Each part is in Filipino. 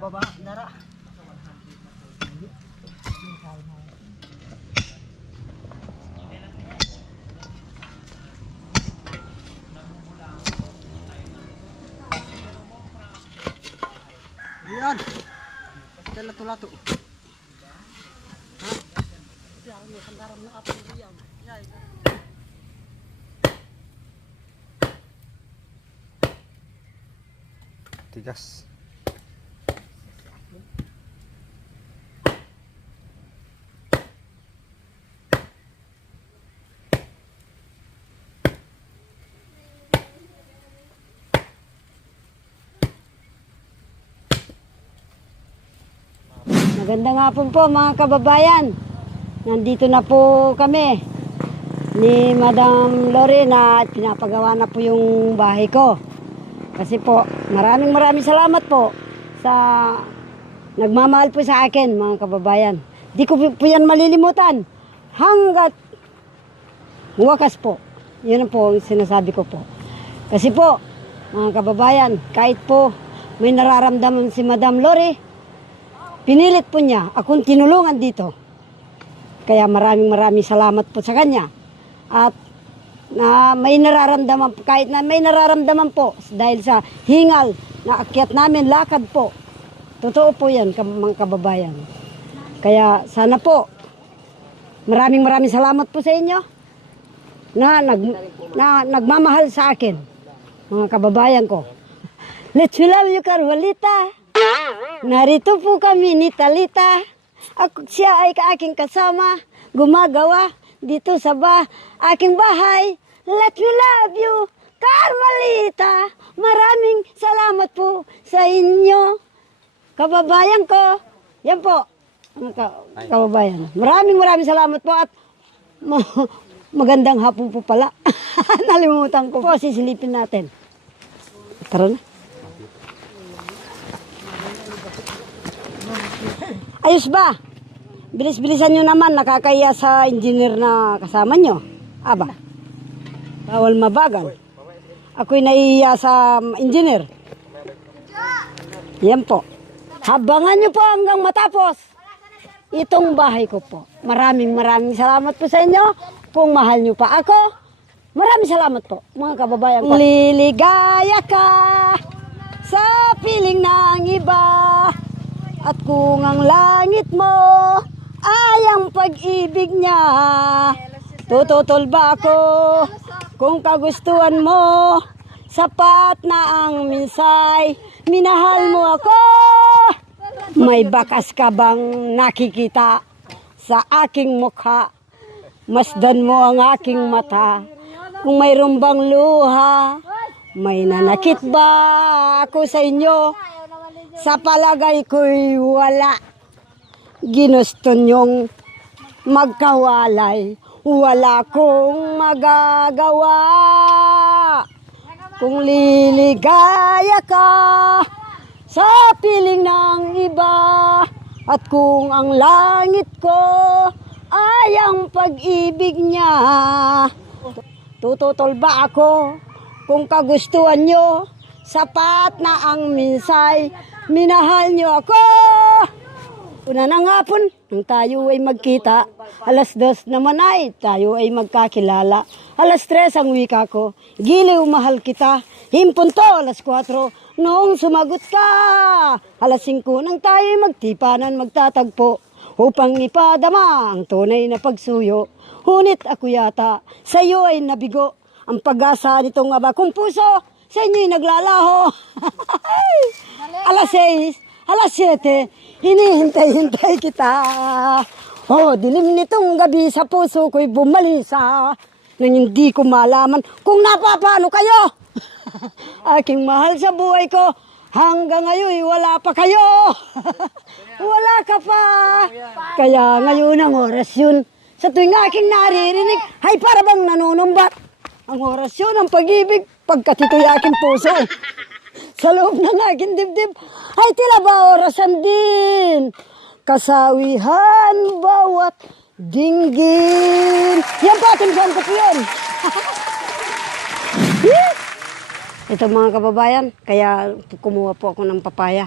baba, nara. Yan. Kita lato-lato. Ha? Yan, may kandaram na apel diyan. Yan. Tigas. Magandang hapon po mga kababayan. Nandito na po kami ni Madam Lorena at pinapagawa na po yung bahay ko. Kasi po, maraming salamat po sa nagmamahal po sa akin mga kababayan. Di ko po yan malilimutan hanggat wakas po. Yun po ang sinasabi ko po. Kasi po, mga kababayan, kahit po may nararamdaman si Madam Lori, pinilit po niya akong tinulungan dito. Kaya maraming salamat po sa kanya. At na may nararamdaman, kahit na may nararamdaman po dahil sa hingal na akyat namin lakad po. Totoo po yan mga kababayan. Kaya sana po, maraming salamat po sa inyo na nagmamahal sa akin, mga kababayan ko. Let's love you, Carvalita. Narito po kami ni Talita. Siya ay aking kasama, gumagawa dito sa aking bahay. Let me love you, Carmelita. Maraming salamat po sa inyo, kababayan ko. Yan po, kababayan. Maraming salamat po at magandang hapon po pala. Nalimutan ko po, sisilipin natin. Tara na. Ayos ba? Bilis-bilisan nyo naman, nakakaya sa engineer na kasama nyo. Aba, bawal mabagal. Ako'y naiiya sa engineer. Yan po. Habangan nyo po hanggang matapos itong bahay ko po. Maraming salamat po sa inyo. Kung mahal nyo pa ako, maraming salamat po, mga kababayan ko. Liligaya ka sa piling ng iba. At kung ang langit mo ay ang pag-ibig niya, tututol ba ako kung kagustuhan mo? Sapat na ang minsay, minahal mo ako. May bakas ka bang nakikita sa aking mukha? Masdan mo ang aking mata. Kung mayroon bang luha, may nanakit ba ako sa inyo? Sa palagay ko'y wala. Ginusto niyong magkawalay, wala kong magagawa. Kung liligaya ka sa piling ng iba, at kung ang langit ko ay ang pag-ibig niya, tututol ba ako kung kagustuhan niyo? Sapat na ang minsay, minahal niyo ako. Una ng hapon, nang tayo ay magkita, 2:00 naman ay tayo ay magkakilala. 3:00 ang wika ko, giliw mahal kita. Himpun to, 4:00, noong sumagot ka. 5:00 nang tayo ay magtipanan, magtatagpo, upang ipadama ang tunay na pagsuyo. Hunit ako yata, sa iyo ay nabigo ang pag-asa nitong abakong puso. Sa inyo'y naglalaho. 6:00, 7:00, hinihintay kita. Oh, dilim nitong gabi sa puso ko'y bumalisa, nang hindi ko malaman kung napapano kayo. Aking mahal sa buhay ko, hanggang ngayon wala pa kayo. Wala ka pa. Kaya ngayon ang oras yun. Sa tuwing aking naririnig, ay para bang nanunumbat. Ang oras yun, ang pag-ibig, pagkat ito'y aking puso. Sa loob ng aking dibdib, ay tila ba orasan din. Kasawihan bawat dinggin. Yan po, tinsan ko po yun. Ito mga kababayan, kaya kumuha po ako ng papaya.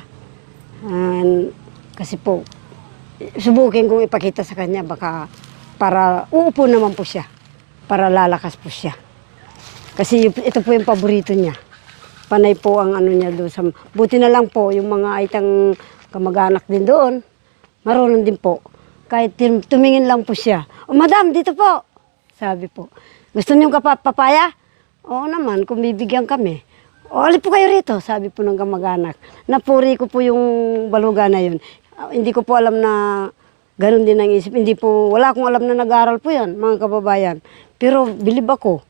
Kasi po, subukin kong ipakita sa kanya baka para uupo naman po siya. Para lalakas po siya. Kasi ito po yung paborito niya. Panay po ang ano niya doon. Buti na lang po yung mga aitang kamag-anak din doon. Marunong din po. Kahit tumingin lang po siya. "Oh, madam, dito po." Sabi po. "Gusto niyong papaya?" "Oo naman, kung bibigyan kami." "O, alip po kayo rito," sabi po ng kamag-anak. Napuri ko po yung baluga na yun. Hindi ko po alam na ganun din ang isip. Hindi po, wala akong alam na nag-aral po yan, mga kababayan. Pero bilib ako.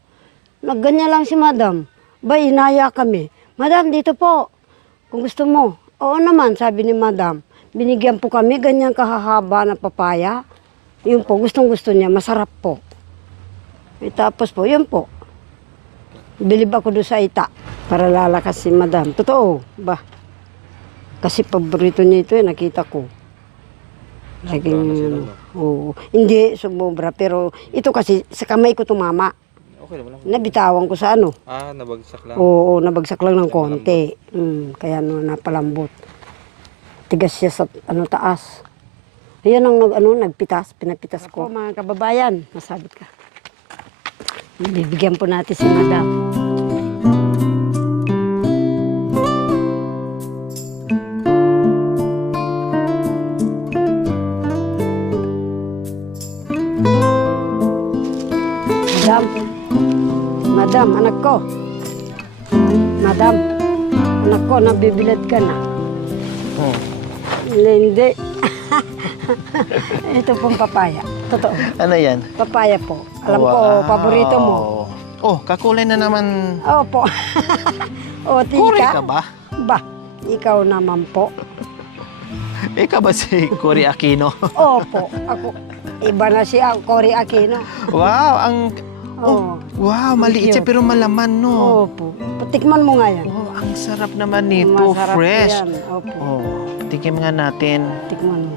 Nagganyan lang si madam. Ba, inaya kami. "Madam, dito po. Kung gusto mo." "Oo naman," sabi ni madam. Binigyan po kami ganyan kahahaba na papaya. Yun po, gustong-gusto niya. Masarap po. Tapos po, yun po. Bilib ako doon sa ita para lalakas si madam. Totoo ba? Kasi paborito niya ito nakita ko. Laging, oo. Hindi sumobra, pero ito kasi sa kamay ko tumama. Okay naman lang. Nabitawan ko sa ano. Nabagsak lang. Oo, nabagsak lang ng konti. Kaya napalambot. Tigas siya sa taas. Ayan ang nagpitas, pinapitas ko. Mga kababayan, masabi ka. Bibigyan po natin si madam. Madam, anak ko. Madam, anak ko, nabibilad ka na. Hindi. Ito pong papaya. Totoo. Ano yan? Papaya po. Alam ko, paborito mo. Oh, kakulay na naman. Opo. O, Kuri tika. ka ba? Ba, ikaw naman po. Ikaw ba si Cory Aquino? Opo, ako. Iba na siya, Cory Aquino. Wow, Oo. wow, maliit siya Cute. pero malaman, no? Opo. Patikman mo nga yan. Oh, ang sarap naman nito, Masarap fresh. yan. Opo. Oh, tikim nga natin. Tikman mo.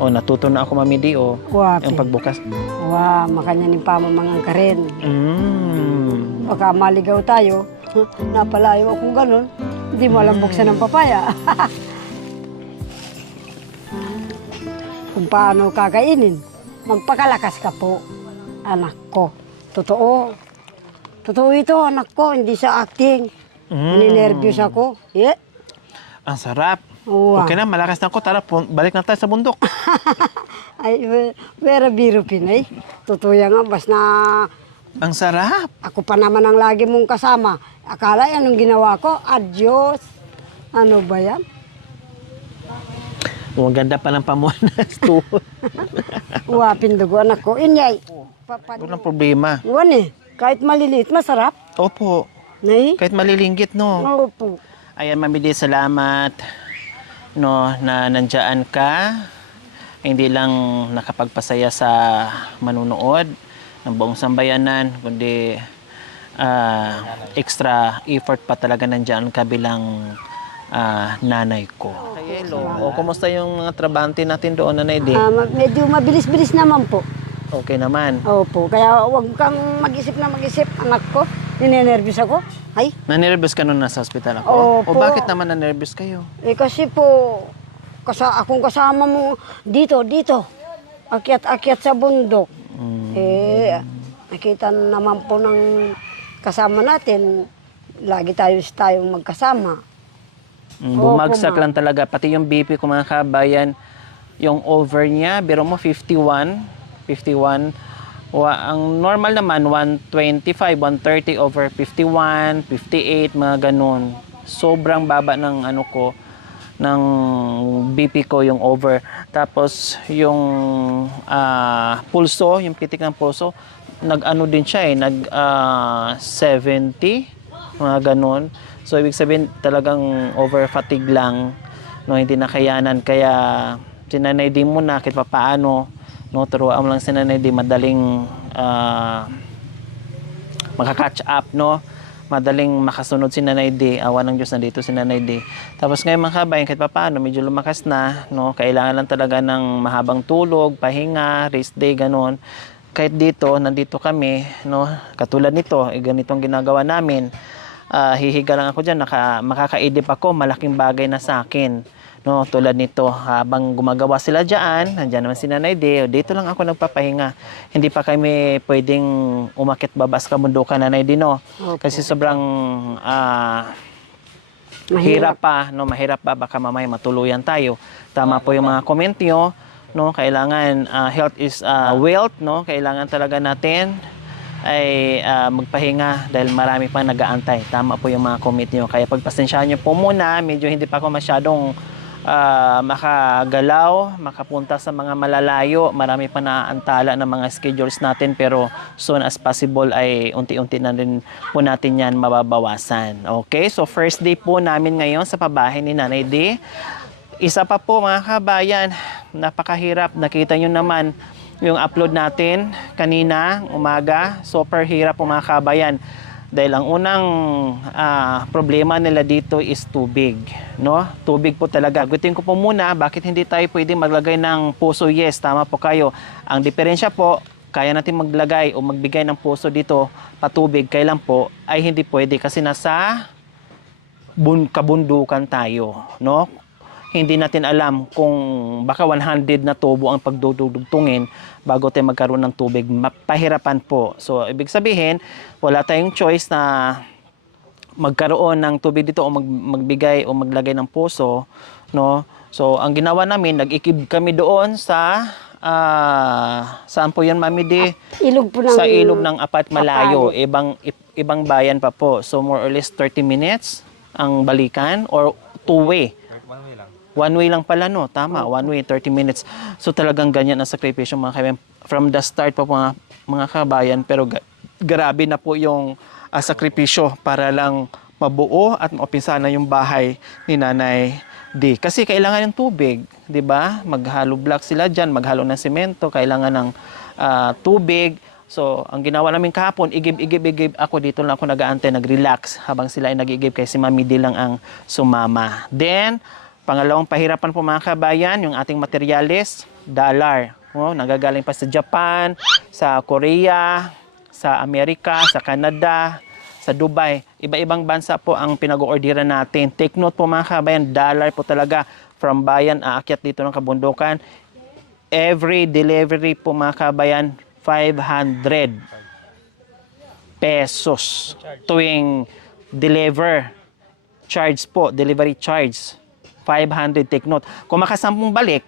Oh, natuto na ako, Mami Di, oh. Wapi. Yung pagbukas. Wow, makanya ng pamamangang ka rin. Baka maligaw tayo. Napalayo akong ganun. Hindi mo alam buksan ng papaya. Kung paano kakainin. Magpakalakas ka po, anak ko. Totoo. Totoo ito, anak ko. Hindi sa acting. Ninervyos ako. Yeah. Ang sarap. Wow. Okay na, malakas na ako. Tara, balik na tayo sa bundok. Ay, vera biro Pinay. Totoo yan nga, bas na Ang sarap. ako pa naman ang lagi mong kasama. Akala yan ang ginawa ko. Adios. Ano ba yan? Ang ganda pa ng pamunas. Uwapin dugo anak ko. Inyay. Walang problema. Iwan eh. Kahit maliliit, masarap. Opo. Nay? Kahit malilinggit, no? Opo. Ayan, Mami Di, salamat. No, na nandiyan ka. Hindi lang nakapagpasaya sa manunood ng buong sambayanan, kundi extra effort pa talaga nandiyan ka bilang nanay ko. Hello. O, kumusta yung mga trabante natin doon, Nanay Di? Medyo mabilis-bilis naman po. Okay naman. Opo. Kaya huwag kang mag-isip na mag-isip, anak ko. Ninenervous ako. Ay. Nanervous ka nung nasa hospital ako? Opo. O bakit naman nanervous kayo? Kasi po, akong kasama mo dito. Akyat-akyat sa bundok. Nakita naman po ng kasama natin, lagi tayong magkasama. Bumagsak Opo, lang talaga. Pati yung BP ko, mga kabayan, yung over niya, biro mo 51. Ang normal naman, 125, 130 over 51, 58, mga ganun. Sobrang baba ng ng BP ko, yung over. Tapos, yung pulso, yung pitik ng pulso, nag-ano din siya nag 70, mga ganun. So, ibig sabihin, talagang over fatigue lang, no, hindi nakayanan. Kaya, sinanay din mo na, kahit papaano, no, turuan mo lang sinanay din, madaling makaka-catch up, no? Madaling makasunod si Nanay D. Awa ng Diyos, nandito si Nanay D. Tapos ngayon, mga kabayan, kahit papaano, medyo lumakas na, no? Kailangan lang talaga ng mahabang tulog, pahinga, rest day, ganun. Kahit dito, nandito kami, no? Katulad nito, ganito ang ginagawa namin. Hihiga lang ako dyan, makakaidip ako, malaking bagay na sa akin. No, tulad nito, habang gumagawa sila diyan, nandiyan naman si Nanay D, dito lang ako nagpapahinga. Hindi pa kami pwedeng umakyat baba sa kabundukan, Nanay D, no? Opo. Kasi sobrang mahirap pa, no? Mahirap pa, baka mamaya matuluyan tayo. Tama po yung mga comment nyo, no? Kailangan health is wealth, no? Kailangan talaga natin ay magpahinga dahil marami pa nag-aantay. Tama po yung mga comment nyo. Kaya pagpasensyahan nyo po muna, medyo hindi pa ako masyadong makagalaw, makapunta sa mga malalayo. Marami pa naantala ng mga schedules natin, pero soon as possible ay unti-unti na rin po natin yan mababawasan. Okay, so first day po namin ngayon sa pabahay ni Nanay D. Isa pa po mga kabayan, napakahirap. Nakita nyo naman yung upload natin kanina, umaga. Super hirap po mga kabayan. Dahil ang unang problema nila dito is tubig, no? Tubig po talaga. Gutin ko po muna, bakit hindi tayo pwede maglagay ng puso? Yes, tama po kayo. Ang diferensya po, kaya natin maglagay o magbigay ng puso dito patubig, kailan po ay hindi pwede kasi nasa kabundukan tayo, no? Hindi natin alam kung baka 100 na tubo ang pagdudugtungin bago tayo magkaroon ng tubig. Mapahirapan po. So, ibig sabihin, wala tayong choice na magkaroon ng tubig dito o magbigay o maglagay ng puso, no? So, ang ginawa namin, nag-ikib kami doon sa saan po yan, Mami D? Ilog po ng... Sa ilog ng Apat Malayo. Ibang bayan pa po. So, more or less 30 minutes ang balikan or two-way. One way lang pala, no? Tama, one way, 30 minutes. So talagang ganyan ang sakripisyo mga kabayan. From the start po mga kabayan, pero grabe na po yung sakripisyo para lang mabuo at mapinsana yung bahay ni Nanay D. Kasi kailangan ng tubig, di ba? Maghalo block sila dyan, maghalo ng semento, kailangan ng tubig. So, ang ginawa namin kahapon, igib ako dito lang ako nag-aantay, nag-relax habang sila ay nag-igib kay si Mami D lang ang sumama. Then, pangalawang pahirapan po mga kabayan, yung ating materyales, dollar. Oh, nagagaling pa sa Japan, sa Korea, sa Amerika, sa Canada, sa Dubai. Iba-ibang bansa po ang pinag-oordiran natin. Take note po mga kabayan, dollar po talaga from bayan aakyat dito ng kabundukan. Every delivery po mga kabayan, 500 pesos tuwing deliver. Charge po, delivery charge. 500, take note. Kung makasampung balik,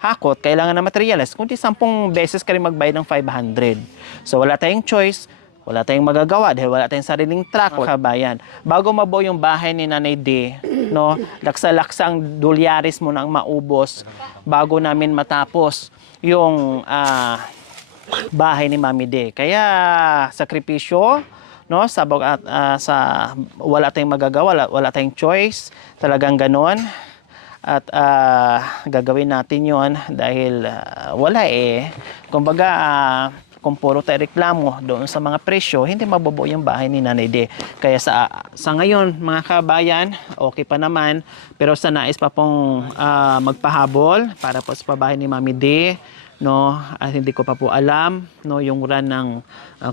hakot, kailangan na materials, kundi 10 beses ka rin magbayad ng 500. So wala tayong choice, wala tayong magagawa dahil wala tayong sariling truck, kabayan. Bago mabuo yung bahay ni Nanay D, no, laksa-laksang dolyares mo nang maubos bago namin matapos yung bahay ni Mami D. Kaya sakripisyo, no, sa wala tayong magagawa, wala tayong choice, talagang ganon. At gagawin natin yon dahil wala kumbaga kung puro tayo reklamo doon sa mga presyo, hindi mabubuo yung bahay ni Nanay D. Kaya sa ngayon mga kabayan, okay pa naman, pero sa nais pa pong magpahabol para po sa pabahay ni Mami D, no, at hindi ko pa po alam, no, yung run ng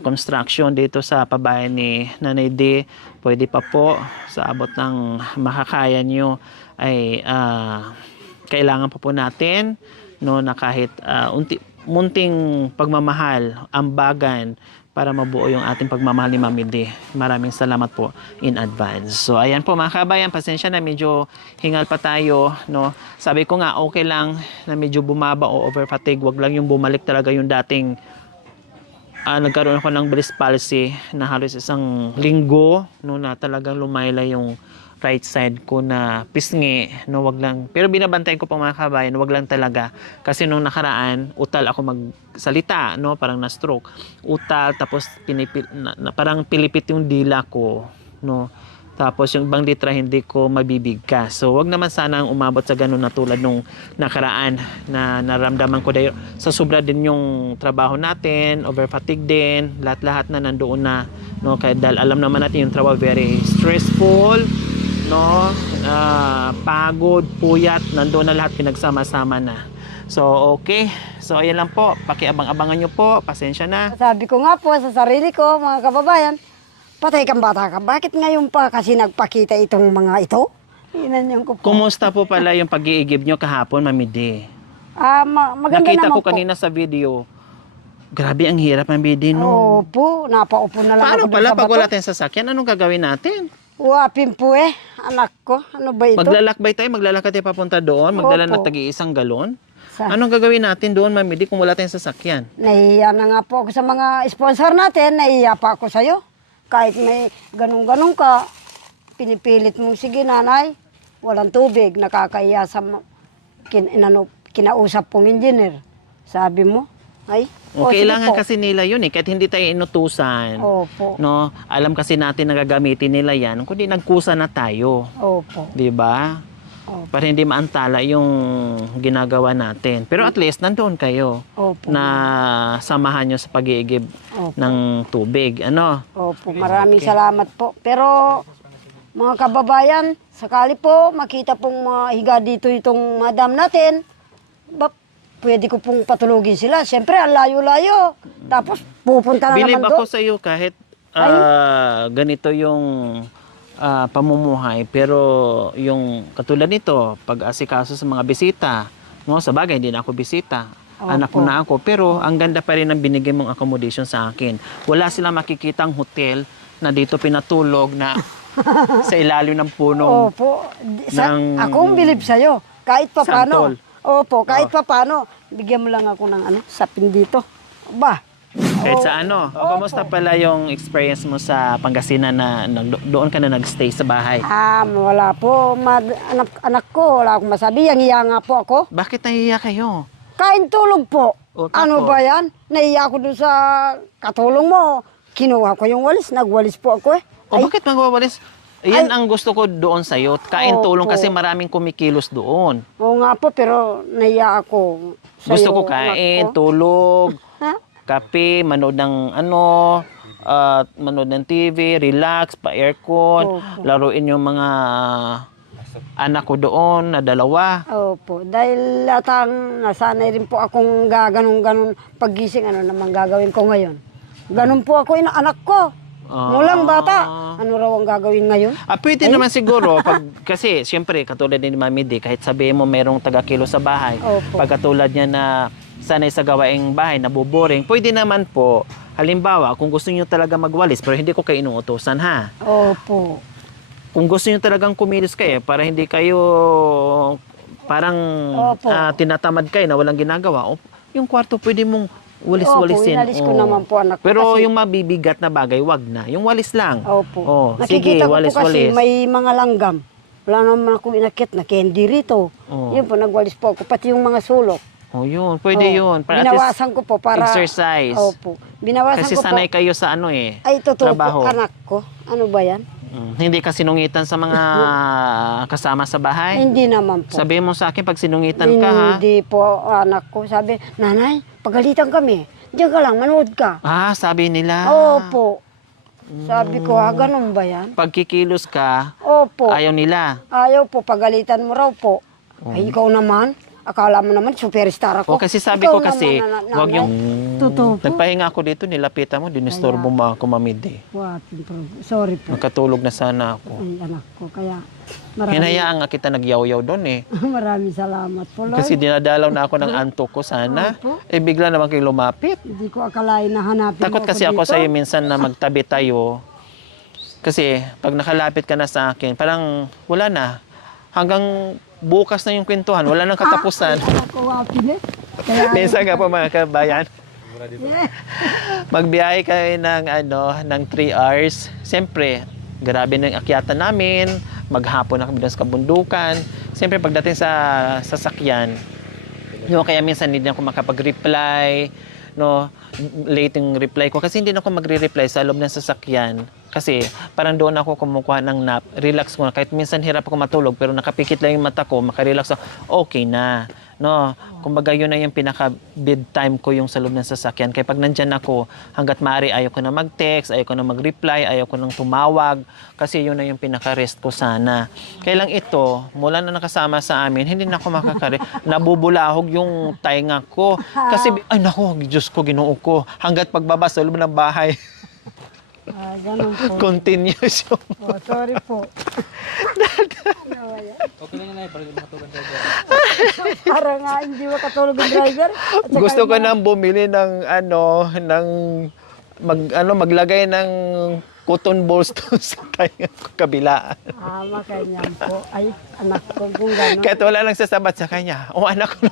construction dito sa pabahay ni Nanay D. Pwede pa po sa abot ng makakaya nyo ay kailangan pa po natin, no, na kahit munting pagmamahal, ambagan para mabuo yung ating pagmamahal ni Mami D. Maraming salamat po in advance. So ayan po mga kabayan, pasensya na medyo hingal pa tayo, no. Sabi ko nga okay lang na medyo bumaba o over fatigue, wag lang yung bumalik talaga yung dating nagkaroon ako ng breast palsy na halos isang linggo, no, na talagang lumayla yung right side ko na pisngi, no, wag lang. Pero binabantayan ko pa mga kabayan, wag lang talaga. Kasi nung nakaraan, utal ako magsalita, no, parang na-stroke. Utal, tapos parang pilipit yung dila ko, no. Tapos yung ibang litra hindi ko mabibigkas. So wag naman sana ang umabot sa ganun na tulad nung nakaraan na naramdaman ko dahil sa sobra din yung trabaho natin, over fatigue din, lahat-lahat na nandoon na, no, kaya dahil alam naman natin yung trabaho very stressful, no, pagod, puyat, nandoon na lahat, pinagsama-sama na. So okay, so ayan lang po, pakiabang-abangan nyo po, pasensya na. Sabi ko nga po sa sarili ko, mga kababayan, patay kang bata ka. Bakit ngayon pa kasi nagpakita itong mga ito? Inanyan ko po. Kumusta po pala yung pag-iigib nyo kahapon, Mami D? Maganda Nakita naman ko kanina sa video. Grabe, ang hirap, Mami D, no? Opo, napaupo na lang Paano ako doon pala sa pag bato. wala tayong sasakyan? Anong gagawin natin? Uwapin po anak ko. Ano ba ito? Maglalakbay tayo, maglalakad tayo papunta doon, magdala ng Opo. tagi-isang galon. Sa- Anong gagawin natin doon, Mami D, kung wala tayong sasakyan? Nahiya na nga po ako sa mga sponsor natin. Nahiya pa ako sa'yo. Kahit may ganun-ganun ka, pinipilit mong, sige nanay, walang tubig. Nakakahiya sa kinausap pong engineer. Sabi mo, ay, O, sige kailangan po. kasi nila yun kahit hindi tayo inutusan. Opo, No, alam kasi natin na gagamitin nila yan, kundi nagkusa na tayo. opo, 'Di ba? opo, Para hindi maantala yung ginagawa natin. Pero at least nandoon kayo opo. na samahan nyo sa pag-iigib Opo. ng tubig. Ano? Opo, maraming salamat po. Pero mga kababayan, sakali po makita pong mahiga dito itong madam natin, pwede ko pong patulugin sila. Siyempre, ang layo-layo. Tapos pupunta na Believe naman ako doon. sa iyo kahit ganito yung pamumuhay, pero yung katulad nito, pag-asikaso sa mga bisita, no, sa bagay hindi na ako bisita. Anak mo Opo. na ako, pero ang ganda pa rin ng binigay mong accommodation sa akin. Wala silang makikitang hotel na dito pinatulog na sa ilalim ng punong Opo. ng Akong bilib sa'yo. Kahit pa santol. paano. Opo, kahit pa paano. Bigyan mo lang ako ng sapin dito. Ba? Kahit sa ano. O, kamusta pala yung experience mo sa Pangasinan na doon ka na nagstay sa bahay? Wala po. Anak ko, wala akong masabi. Yang iya nga po ako. Bakit nahiya kayo? Kain tulog po. O, Ano tapos? ba yan? Naiya ako dun sa katulong mo. Kinuha ko yung walis. Nagwalis po ako O bakit magwawalis? Yan ang gusto ko doon sa'yo. Kain tulong Opo. kasi maraming kumikilos doon. Oo nga po, pero naiya ako. Sa'yo, Gusto ko anak kain, ko. tulog, Ha? kape, manood ng manood ng TV, relax, pa-aircon, Opo. laruin yung mga anak ko doon na dalawa. Opo. Dahil nasanay rin po akong gaganong-ganon paggising. Ano naman gagawin ko ngayon? Ganon po ako anak ko. Mulang bata. Ano raw ang gagawin ngayon? Pwede naman siguro, kasi siyempre, katulad ni Mami D, kahit sabihin mo merong taga-kilo sa bahay, Opo. pagkatulad niya na sanay sa gawaing bahay, nabuboring, pwede naman po, halimbawa, kung gusto niyo talaga magwalis, pero hindi ko kayo inuutosan ha. Opo. Kung gusto niyo talagang kumilos kayo, para hindi kayo parang Opo. tinatamad kayo na walang ginagawa, yung kwarto pwede mong walis-walisin. Opo, inalis ko Oo. naman po anak ko. Pero kasi- yung mabibigat na bagay, wag na. Yung walis lang. Opo. Oh, sige, Nakikita ko po kasi walis-walis. may mga langgam. Wala naman ako inakit na candy rito. Oo. Yun po, nagwalis po ako. Pati yung mga sulok. Oh, yun. Pwede Oo. yun. Para at least Binawasan ko po para... exercise. Opo. Binawasan Kasi ko sanay po. kayo sa ano Ay, totoo trabaho. po, anak ko. Ano ba yan? Hindi ka sinungitan sa mga kasama sa bahay? Hindi naman po. Sabihin mo sa akin pag sinungitan ka ha. Hindi po, anak ko. Sabi, nanay, pagalitan kami. Diyan ka lang, manood ka. Sabi nila. Opo. Sabi ko, ganun ba yan? Pag kikilos ka, Opo. ayaw nila. Ayaw po, pagalitan mo raw po. Ay, ikaw naman. Akala mo naman, superstar ako. O kasi sabi Ikaw ko kasi, naman, wag yung... Totoo po. Nagpahinga ako dito, nilapitan mo, dinistorbo mo ako, Mami D. Sorry po. Magkatulog na sana ako. Ay, anak ko. Kaya, Hinayaan nga kita nagyaw-yaw doon eh. maraming salamat po, Lord. Kasi dinadalaw na ako ng antok ko sana. Opo. Bigla naman kayo lumapit. Hindi ko akalain na hanapin Takot mo kasi ako dito. sa iyo minsan na magtabi tayo. Kasi pag nakalapit ka na sa akin, parang wala na. Hanggang bukas na yung kwentuhan, wala nang katapusan. Ako, wapin eh. Kaya, Minsan nga po mga kabayan, magbiyahe kayo ng 3 hours. Siyempre, grabe na yung akyatan namin. Maghapon na kami doon sa kabundukan. Siyempre, pagdating sa sasakyan, kaya minsan hindi na ako makapag-reply. Late yung reply ko. Kasi hindi na ako magre-reply sa loob ng sasakyan. Kasi parang doon ako kumukuha ng nap. Relax ko na. Kahit minsan hirap ako matulog, pero nakapikit lang yung mata ko, makarelax ako, okay na. Kumbaga yun na yung pinaka-bedtime ko yung sa loob ng sasakyan. Kaya pag nandyan ako, hanggat maaari ayaw ko na mag-text, ayaw ko na mag-reply, ayaw ko nang tumawag. Kasi yun na yung pinaka-rest ko sana. Kaya lang ito, mula na nakasama sa amin, hindi na ako makaka-rest. Nabubulahog yung tainga ko. Kasi, ay nako, Diyos ko, Ginoo ko. Hanggat pagbaba sa loob ng bahay, ganun po. continuous yung... Sorry po. Okay lang yun ay, para hindi makatugan driver. Para nga hindi makatulog yung driver. At saka Gusto ko yung- nang bumili ng maglagay ng cotton balls doon sa tayo kabilaan. Makanyan po. Ay, anak ko kung gano'n. Kahit wala lang sasabat sa kanya. O anak ko,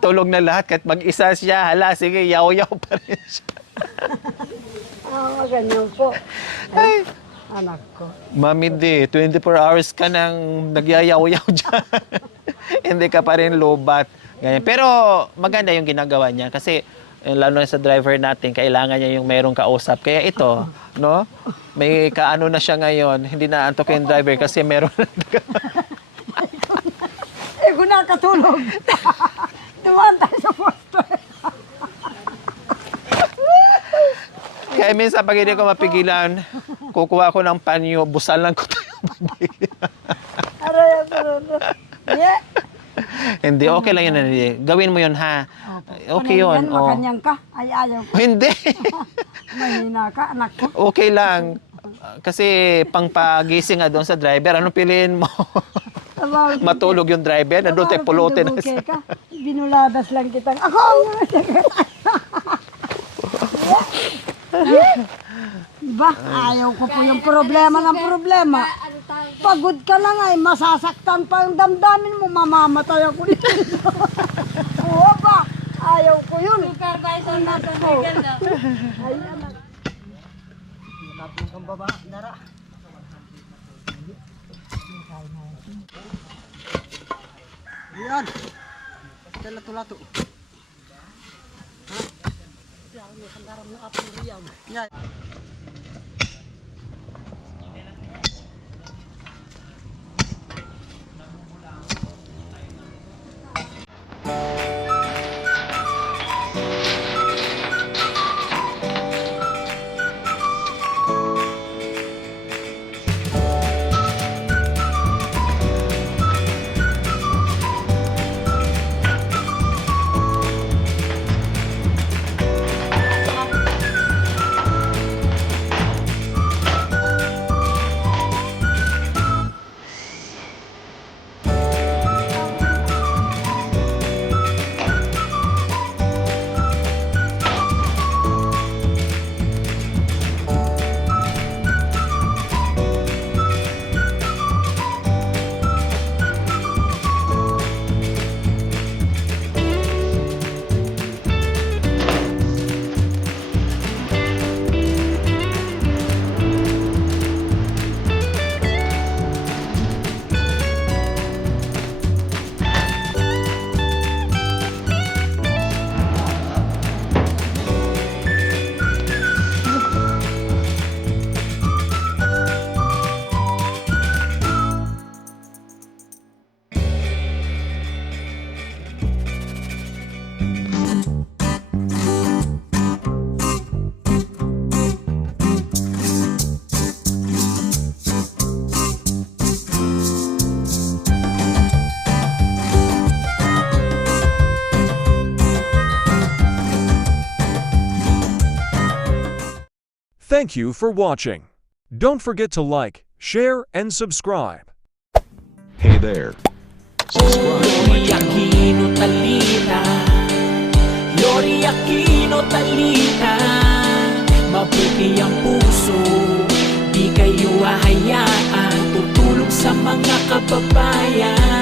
tulog na lahat. Kahit mag-isa siya, hala, sige, yaw-yaw pa rin siya. Makanyan po. Ay, anak ko. Mami di, 24 hours ka nang nagyayaw-yaw dyan. Hindi ka pa rin lobat. Ganyan. Pero maganda yung ginagawa niya kasi lalo na sa driver natin, kailangan niya yung merong kausap. Kaya ito, no? May kaano na siya ngayon. Hindi na antok yung driver kasi meron na. Kung nakatulog. Tumaan tayo sa posto. Kaya minsan pag hindi ko mapigilan, kukuha ko ng panyo, busalan ko tayo. Aray, yeah. Hindi, okay lang yun. Gawin mo yun, ha? Okay yun. Oh. Makanyang ka. Ay, ayaw ko. Hindi. Mahina ka, anak ko. Okay lang. Kasi pangpagising nga doon sa driver, anong piliin mo? Matulog yung driver, nandun tayo pulutin. Ka. Binuladas lang kitang. Ako! Diba? Ayaw ko po yung problema ng problema. Pagod ka na nga, masasaktan pa yung damdamin mo, mamamatay ako dito. Oo ba? Ayaw ko yun. Supervisor natin, Michael. Ay, anak. Yan. Lato-lato. Yan, may kandaram ng apong riyan. Yan. Thank you for watching. Don't forget to like, share, and subscribe. Hey there. Subscribe to my Lori channel. Aquino Talita, Lori Aquino Talita, mabuti ang puso, di kayo hahayaan, tutulong sa mga kababayan.